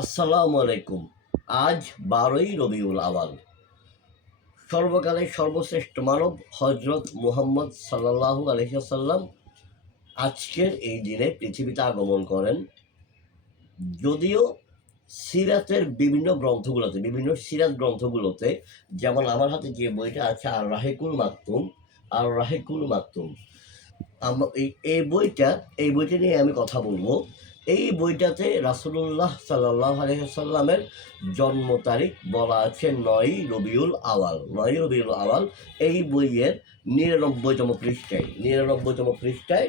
আসসালামু আলাইকুম। আজ ১২ই রবিউল আওয়াল। সর্বকালের সর্বশ্রেষ্ঠ মানব হজরত মুহাম্মদ সাল্লাল্লাহু আলাইহি ওয়াসাল্লাম আজকের এই দিনে পৃথিবীতে আগমন করেন। যদিও সিরাতের বিভিন্ন সিরাত গ্রন্থগুলোতে, যেমন আমার হাতে যে বইটা আছে আর রাহিকুল মাকতুম, এই বইটা নিয়ে আমি কথা বলবো। এই বইটাতে রাসূলুল্লাহ সাল্লাল্লাহু আলাইহি ওয়াসাল্লামের জন্ম তারিখ বলা আছে ৯ই রবিউল আওয়াল। এই বইয়ের ৯৯তম পৃষ্ঠায়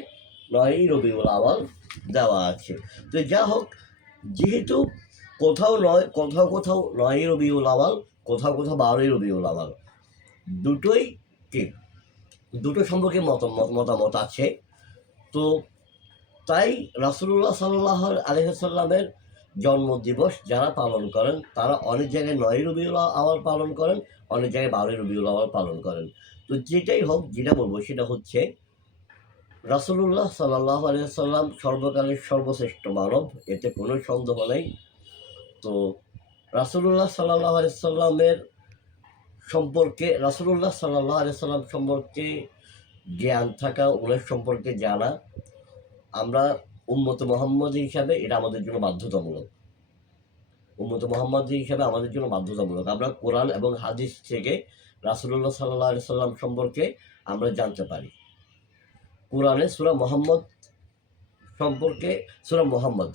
৯ই রবিউল আওয়াল দেওয়া আছে। তো যা হোক, যেহেতু কোথাও ৯ই রবিউল আওয়াল, কোথাও ১২ই রবিউল আওয়াল, দুটোই ঠিক, দুটো সম্পর্কে মতামত আছে। তো তাই রাসূলুল্লাহ সাল্লাল্লাহু আলাইহি ওয়াসাল্লামের জন্মদিবস যারা পালন করেন তারা অনেক জায়গায় ৯ই রবিউল আওয়াল পালন করেন, অনেক জায়গায় ১২ই রবিউল আওয়াল পালন করেন। তো যেটাই হোক, যেটা বলবো সেটা হচ্ছে রাসূলুল্লাহ সাল্লাল্লাহু আলাইহি ওয়াসাল্লাম সর্বকালের সর্বশ্রেষ্ঠ মানব, এতে কোনো সন্দেহ নেই। তো রাসূলুল্লাহ সাল্লাল্লাহু আলাইহি সাল্লাম সম্পর্কে জ্ঞান থাকা, ওনার সম্পর্কে জানা, আমরা উম্মতে মুহাম্মদী হিসাবে এটা আমাদের জন্য বাধ্যতামূলক। আমরা কোরআন এবং হাদিস থেকে রাসূলুল্লাহ সাল্লাল্লাহু আলাইহি সাল্লাম সম্পর্কে আমরা জানতে পারি। কোরআনে সূরা মুহাম্মদ সম্পর্কে, সূরা মুহাম্মদ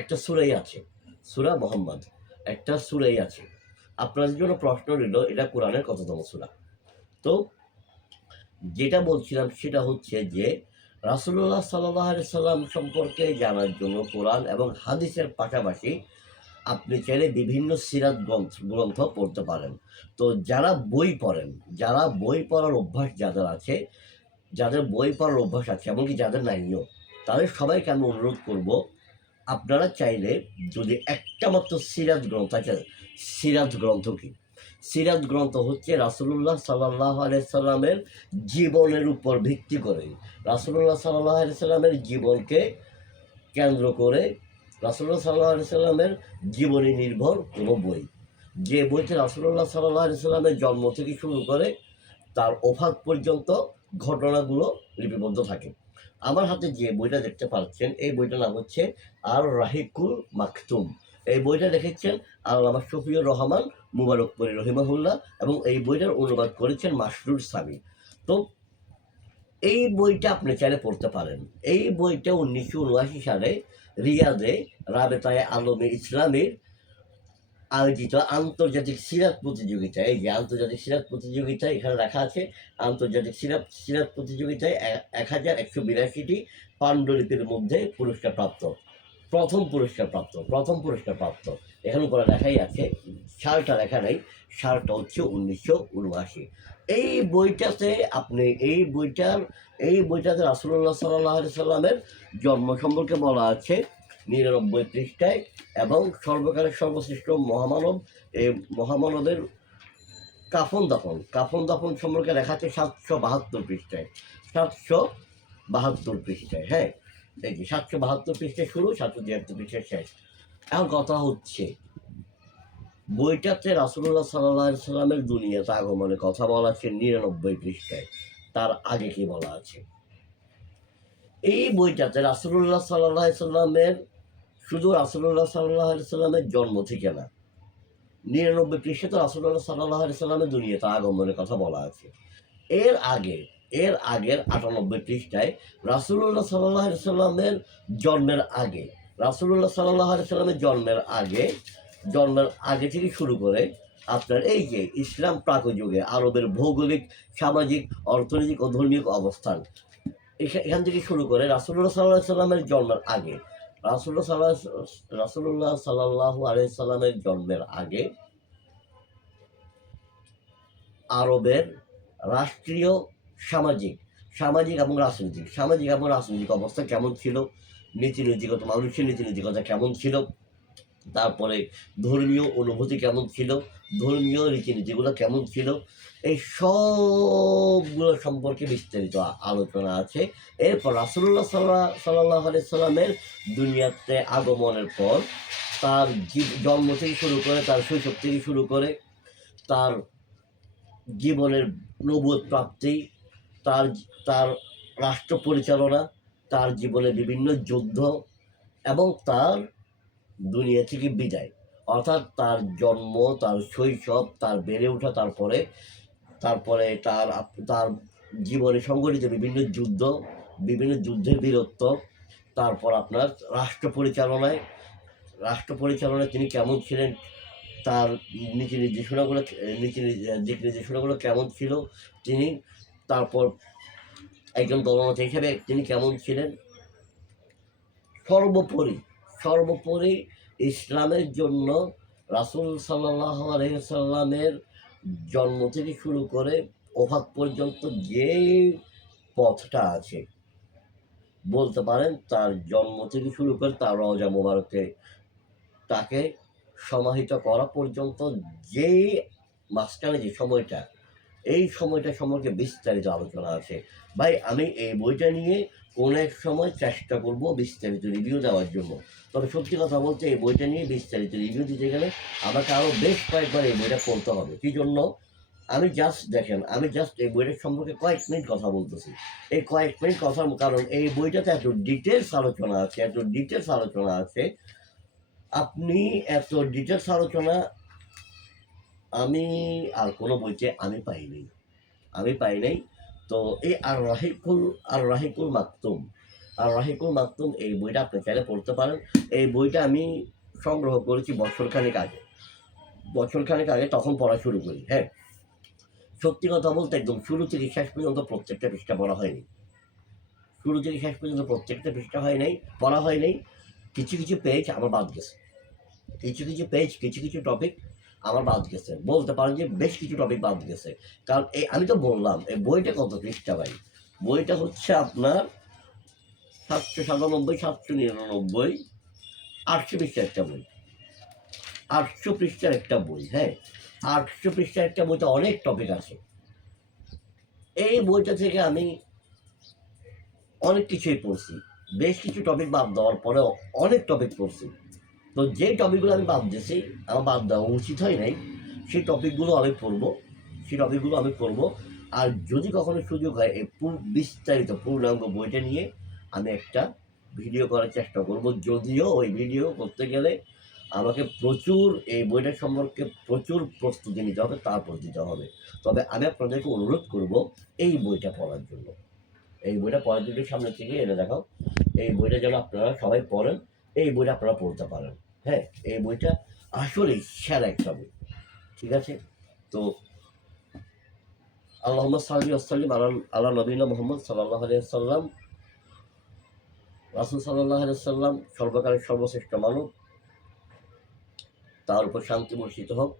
একটা সূরাই আছে। আপনাদের জন্য প্রশ্ন রইল, এটা কোরআনের কততম সূরা? তো যেটা বলছিলাম সেটা হচ্ছে যে রাসূলুল্লাহ সাল্লাল্লাহু আলাইহি সাল্লাম সম্পর্কে জানার জন্য কোরআন এবং হাদিসের পাশাপাশি আপনি চাইলে বিভিন্ন সিরাত গ্রন্থ পড়তে পারেন। তো যারা বই পড়ার অভ্যাস যাদের বই পড়ার অভ্যাস আছে, এমনকি যাদের নাইও, তাদের সবাইকে আমি অনুরোধ করব, আপনারা চাইলে যদি একটা মাত্র সিরাত গ্রন্থ কি? সিরাত গ্রন্থ হচ্ছে রাসূলুল্লাহ সাল্লাল্লাহু আলাইহি সাল্লামের জীবনের উপর ভিত্তি করে, রাসূলুল্লাহ সাল্লাল্লাহু আলাইহি সাল্লামের জীবনকে কেন্দ্র করে, রাসূলুল্লাহ সাল্লাল্লাহু আলাইহি সাল্লামের জীবনী নির্ভর কোনো বই। যে বইতে রাসূলুল্লাহ সাল্লাল্লাহু আলাইহি সাল্লামের জন্ম থেকে শুরু করে তার ওফাত পর্যন্ত ঘটনাগুলো লিপিবদ্ধ থাকে। আমার হাতে যে বইটা দেখতে পাচ্ছেন, এই বইটার নাম হচ্ছে আর রাহিকুল মাকতুম। এই বইটা লিখেছেন আল্লামা শফিউর রহমান মুবারকপুরী রহিমাহুল্লাহ, এবং এই বইটার অনুবাদ করেছেন মাসরুর সামি। তো এই বইটা আপনি চাইলে পড়তে পারেন। এই বইটা ১৯৭৯ সালে রিয়াদে রাবেতায়ে আলমে ইসলামীর আয়োজিত আন্তর্জাতিক সিরাত প্রতিযোগিতায়, এই যে আন্তর্জাতিক সিরাত প্রতিযোগিতায় এখানে রাখা আছে, আন্তর্জাতিক সিরাত প্রতিযোগিতায় ১,১৮২টি পাণ্ডুলিপির মধ্যে প্রথম পুরস্কারপ্রাপ্ত এখানে করে লেখাই আছে, সালটা লেখা নেই, সালটা হচ্ছে ১৯৭৯। এই বইটাতে রাসূলুল্লাহ সাল্লাল্লাহু আলাইহি সাল্লামের জন্ম সম্পর্কে বলা আছে ৯৯ পৃষ্ঠায়, এবং সর্বকালের সর্বশ্রেষ্ঠ এই মহামানবের কাফন দাফন সম্পর্কে লেখা আছে ৭৭২ পৃষ্ঠায়। হ্যাঁ, এই যে ৭৭২ পৃষ্ঠায় শুরু, ৭৭৩ পৃষ্ঠায় শেষ। এখন কথা হচ্ছে, বইটাতে রাসূলুল্লাহ সাল্লাল্লাহু আলাইহি সাল্লামের দুনিয়াতে আগমনের কথা বলা আছে ৯৯ পৃষ্ঠায়। তার আগে কি বলা আছে? এই বইটাতে রাসূলুল্লাহ সাল্লাল্লাহু আলাইহি সাল্লামের, শুধু রাসূলুল্লাহ সাল্লাল্লাহু আলাইহি সাল্লামের জন্ম থেকে না, ৯৯ পৃষ্ঠাতে রাসূলুল্লাহ সাল্লাল্লাহু আলাইহি সাল্লামের দুনিয়াতে আগমনের কথা বলা আছে। এর আগের ৯৮ পৃষ্ঠায় রাসূলুল্লাহ সাল্লাল্লাহু আলাইহি সাল্লামের জন্মের আগে থেকে শুরু করে আপনার এই যে ইসলাম প্রাকযুগে আরবের ভৌগোলিক, সামাজিক, অর্থনৈতিক ও ধর্মীয় অবস্থান, এখান থেকে শুরু করে রাসূলুল্লাহ সাল্লাল্লাহু আলাইহি সাল্লামের জন্মের আগে, রাসূলুল্লাহ সাল্লাল্লাহু আলাইহি সাল্লামের জন্মের আগে আরবের রাষ্ট্রীয়, সামাজিক এবং রাজনৈতিক অবস্থা কেমন ছিল, মানুষের নীতিনৈতিকতা কেমন ছিল, তারপরে ধর্মীয় অনুভূতি কেমন ছিল, ধর্মীয় রীতিনীতিগুলো কেমন ছিল, এই সবগুলো সম্পর্কে বিস্তারিত আলোচনা আছে। এরপর রাসূলুল্লাহ সাল্লাল্লাহু আলাইহি সাল্লামের দুনিয়াতে আগমনের পর তার জন্ম থেকে শুরু করে, তার শৈশব থেকে শুরু করে, তার জীবনের নবুয়ত প্রাপ্তি, তার তার রাষ্ট্র পরিচালনা, তার জীবনে বিভিন্ন যুদ্ধ এবং তার দুনিয়া থেকে বিদায়, অর্থাৎ তার জন্ম, তার শৈশব, তার বেড়ে ওঠা, তারপরে তারপরে তার তার জীবনে সংঘটিত বিভিন্ন যুদ্ধ, বিভিন্ন যুদ্ধের বীরত্ব, তারপর আপনার রাষ্ট্র পরিচালনায় তিনি কেমন ছিলেন, তার দিক নির্দেশনাগুলো কেমন ছিল, তিনি তারপর একজন দলনেতা হিসেবে তিনি কেমন ছিলেন, সর্বোপরি ইসলামের জন্য রাসূল সাল্লাল্লাহু আলাইহি ওয়াসাল্লামের জন্ম থেকে শুরু করে ওফাত পর্যন্ত যে পথটা আছে, বলতে পারেন তার জন্ম থেকে শুরু করে তার রওজা মোবারকে তাকে সমাহিত করা পর্যন্ত যে মাঝখানে যে সময়টা, এই সময়টা সম্পর্কে বিস্তারিত আলোচনা আছে। ভাই আমি এই বইটা নিয়ে কোনো এক সময় চেষ্টা করব বিস্তারিত রিভিউ দেওয়ার জন্য। তবে সত্যি কথা বলতে এই বইটা নিয়ে বিস্তারিত রিভিউ দিতে গেলে আমাকে আরও বেশ কয়েকবার এই বইটা পড়তে হবে। কী জন্য? আমি জাস্ট এই বইটার সম্পর্কে কয়েক মিনিট কথা বলতেছি। এই কয়েক মিনিট কথার কারণ এই বইটাতে এত ডিটেলস আলোচনা আছে, আপনি এত ডিটেলস আলোচনা আমি আর কোনো বইতে পাই নাই। তো এই আর রাহিকুল মাকতুম এই বইটা আপনি চাইলে পড়তে পারেন। এই বইটা আমি সংগ্রহ করেছি বছরখানেক আগে, তখন পড়া শুরু করি। হ্যাঁ, সত্যি কথা বলতে একদম শুরু থেকে শেষ পর্যন্ত প্রত্যেকটা পৃষ্ঠা পড়া হয়নি। পড়া হয় নাই। কিছু পেজ আমার বাদ গেছে, কিছু টপিক আমার বাদ গেছে, বলতে পারেন যে বেশ কিছু টপিক বাদ গেছে। কারণ আমি তো বললাম এই বইটা কত পৃষ্ঠা ভাই, বইটা হচ্ছে আপনার 797, 799, 800 পৃষ্ঠার একটা বই, 800 পৃষ্ঠার একটা বই। হ্যাঁ, 800 পৃষ্ঠার একটা বইতে অনেক টপিক আছে। এই বইটা থেকে আমি অনেক কিছুই পড়ছি, বেশ কিছু টপিক বাদ দেওয়ার পরেও অনেক টপিক পড়ছি। তো যে টপিকগুলো আমি বাদ দিয়েছি, আমার বাদ দেওয়া উচিত হয় নাই, সেই টপিকগুলো আমি পড়বো। আর যদি কখনো সুযোগ হয় এই বিস্তারিত পূর্ণাঙ্গ বইটা নিয়ে আমি একটা ভিডিও করার চেষ্টা করব। যদিও ওই ভিডিও করতে গেলে আমাকে এই বইটার সম্পর্কে প্রচুর প্রস্তুতি নিতে হবে, তারপর দিতে হবে। তবে আমি আপনাদেরকে অনুরোধ করব এই বইটা পড়ার জন্য। সামনে থেকে এনে দেখাও। এই বইটা যেন আপনারা সবাই পড়েন, এই বইটা আপনারা পড়তে পারেন। হ্যাঁ, এই বইটা আসলেই সেরা একটা বই। ঠিক আছে? তো আল্লাহুম্মা সাল্লি ওয়া সাল্লিম আলা নবিয়িনা মুহাম্মদ সাল্লাল্লাহু আলাইহি ওয়াসাল্লাম। রাসূল সাল্লাল্লাহু আলাইহি ওয়াসাল্লাম সর্বকালের সর্বশ্রেষ্ঠ মানব, তার উপর শান্তি বর্ষিত হোক।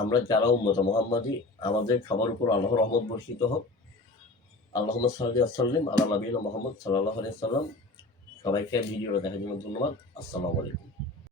আমরা যারা উম্মতে মুহাম্মাদি, আমাদের সবার উপর আল্লাহর রহমত বর্ষিত হোক। আল্লাহুম্মা সাল্লি ওয়া সাল্লিম আলা নবিয়িনা মুহাম্মদ সাল্লাল্লাহু আলাইহি ওয়াসাল্লাম। সবাইকে ভিডিওটা দেখার জন্য ধন্যবাদ। আসসালামু আলাইকুম।